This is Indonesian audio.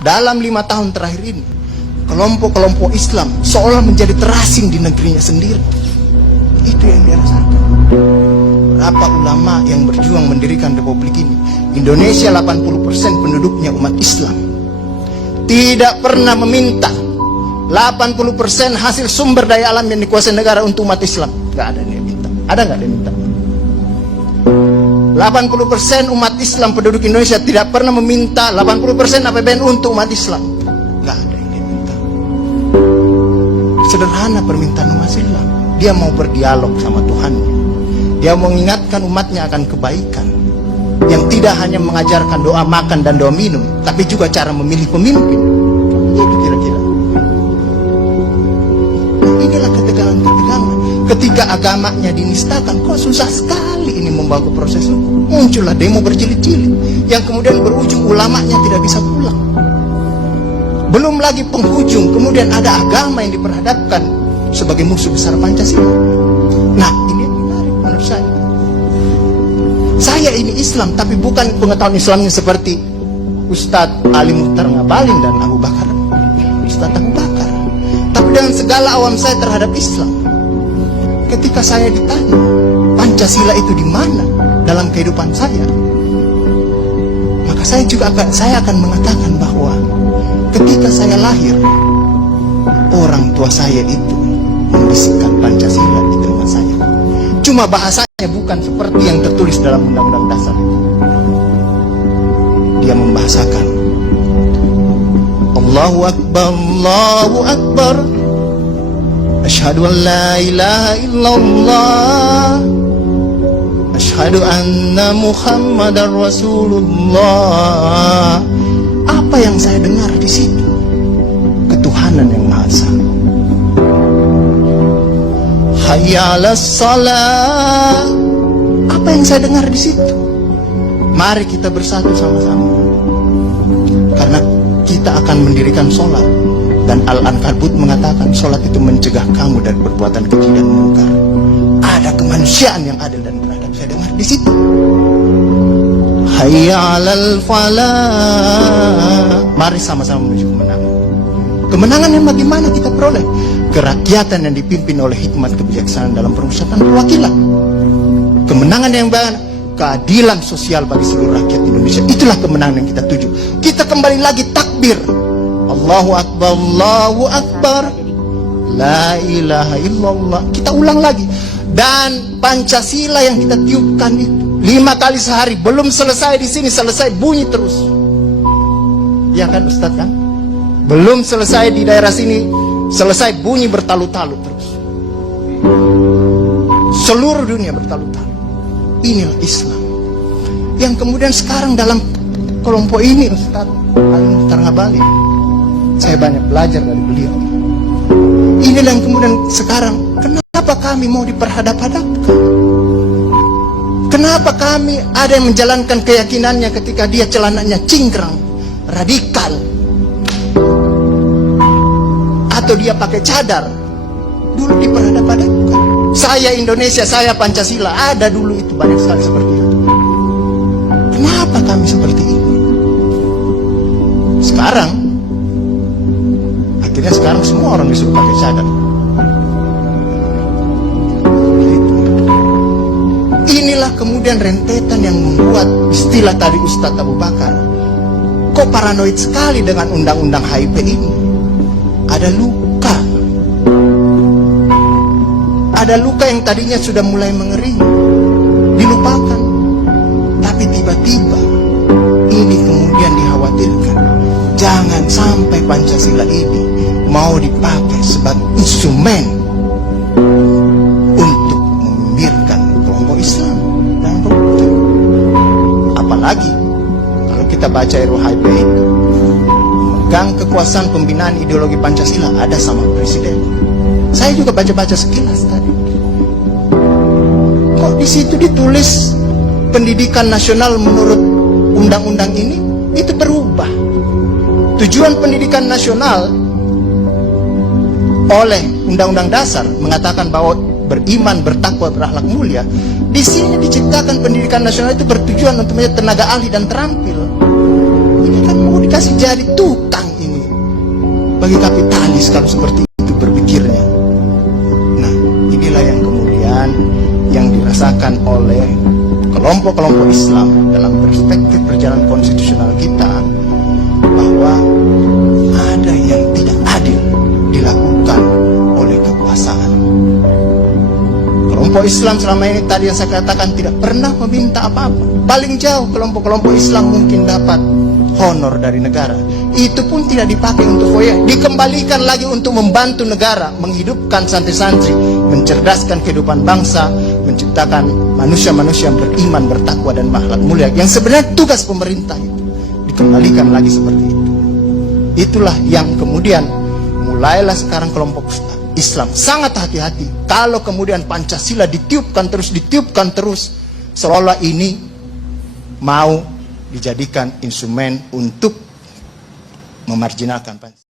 dalam 5 tahun terakhir ini, kelompok-kelompok Islam seolah menjadi terasing di negerinya sendiri. Itu yang dia rasakan. Berapa ulama yang berjuang mendirikan republik ini? Indonesia 80% penduduknya umat Islam. Tidak pernah meminta 80% hasil sumber daya alam yang dikuasai negara untuk umat Islam. Gak ada yang minta. Ada gak dia minta? 80% umat Islam penduduk Indonesia tidak pernah meminta 80% APBN untuk umat Islam. Gak ada yang dia minta. Sederhana permintaan umat Islam. Dia mau berdialog sama Tuhannya. Dia mau mengingatkan umatnya akan kebaikan, yang tidak hanya mengajarkan doa makan dan doa minum, tapi juga cara memilih pemimpin. Itu kira-kira. Inilah ketegangan-ketegangan. Ketika agamanya dinistakan, kok susah sekali ini membawa ke proses hukum. Muncullah demo berjilid-jilid, yang kemudian berujung ulamanya tidak bisa pulang. Belum lagi penghujung, kemudian ada agama yang diperhadapkan sebagai musuh besar Pancasila. Nah, ini yang menarik menurut saya. Saya ini Islam, tapi bukan pengetahuan Islamnya seperti Ustadz Ali Muhtar Ngabalin dan Abu Bakar, Ustadz Abu Bakar. Tapi dengan segala awam saya terhadap Islam, ketika saya ditanya Pancasila itu di mana dalam kehidupan saya, maka saya akan mengatakan bahwa ketika saya lahir, orang tua saya itu membisikkan Pancasila di telinga saya. Cuma bahasanya bukan seperti yang tertulis dalam Undang-Undang Dasar. Dia membahasakan Allahu Akbar, Allahu Akbar, Asyhadu an la ilaha illallah, Asyhadu anna Muhammadar Rasulullah. Apa yang saya dengar di situ? Ketuhanan yang Maha Esa. Hayya 'alas shalah. Apa yang saya dengar di situ? Mari kita bersatu sama-sama, karena kita akan mendirikan sholat. Dan Al-Ankabut mengatakan sholat itu mencegah kamu dari perbuatan keji dan mungkar. Ada kemanusiaan yang adil dan beradab. Saya dengar di situ. Hayya 'alal falah. Mari sama-sama menuju kemenangan. Kemenangan yang bagaimana kita peroleh? Kerakyatan yang dipimpin oleh hikmat kebijaksanaan dalam permusyawaratan perwakilan. Kemenangan yang bagaimana? Keadilan sosial bagi seluruh rakyat Indonesia. Itulah kemenangan yang kita tuju. Kita kembali lagi takbir, Allahu Akbar, Allahu Akbar, la ilaha illallah. Kita ulang lagi. Dan Pancasila yang kita tiupkan itu 5 kali sehari, belum selesai di sini, selesai bunyi terus. Ya kan Ustadz kan? Belum selesai di daerah sini, selesai bunyi bertalu-talu terus. Seluruh dunia bertalu-talu. Inilah Islam. Yang kemudian sekarang dalam kelompok ini Ustadz Ali Muhtar Ngabalin, saya banyak belajar dari beliau. Inilah yang kemudian sekarang, kenapa kami mau diperhadap-hadapkan? Kenapa kami ada yang menjalankan keyakinannya ketika dia celananya cingkrang, radikal, atau dia pakai cadar, dulu diperhadap-hadapkan. Saya Indonesia, saya Pancasila, ada dulu itu banyak sekali seperti itu. Kenapa kami seperti ini? Sekarang, akhirnya sekarang semua orang disuruh pakai cadar. Inilah kemudian rentetan yang membuat istilah tadi Ustadz Abu Bakar, kok paranoid sekali dengan undang-undang HIP ini. Ada luka. Ada luka yang tadinya sudah mulai mengering, dilupakan. Tapi tiba-tiba ini kemudian dikhawatirkan, jangan sampai Pancasila ini mau dipakai sebagai instrumen untuk membibirkan kelompok Islam dan kelompok. Apalagi kalau kita baca RUHP itu, memegang kekuasaan pembinaan ideologi Pancasila ada sama presiden. Saya juga baca-baca sekilas tadi. Kok di situ ditulis pendidikan nasional menurut undang-undang ini itu berubah. Tujuan pendidikan nasional oleh Undang-Undang Dasar mengatakan bahwa beriman, bertakwa, berakhlak mulia. Di sini diciptakan pendidikan nasional itu bertujuan untuk menjadi tenaga ahli dan terampil. Ini kan mau dikasih jadi tukang ini bagi kapitalis kalau seperti itu berpikirnya. Nah, inilah yang kemudian yang dirasakan oleh kelompok-kelompok Islam dalam perspektif perjalanan konstitusional kita, bahwa ada yang tidak adil dilakukan oleh kekuasaan. Kelompok Islam selama ini tadi yang saya katakan tidak pernah meminta apa-apa. Paling jauh kelompok-kelompok Islam mungkin dapat honor dari negara. Itu pun tidak dipakai untuk foya, dikembalikan lagi untuk membantu negara, menghidupkan santri-santri, mencerdaskan kehidupan bangsa, menciptakan manusia-manusia yang beriman, bertakwa dan berakhlak mulia. Yang sebenarnya tugas pemerintah itu dikembalikan lagi seperti itu. Itulah yang kemudian mulailah sekarang kelompok Islam sangat hati-hati kalau kemudian Pancasila ditiupkan terus, seolah ini mau dijadikan instrumen untuk memarjinalkan Pancasila.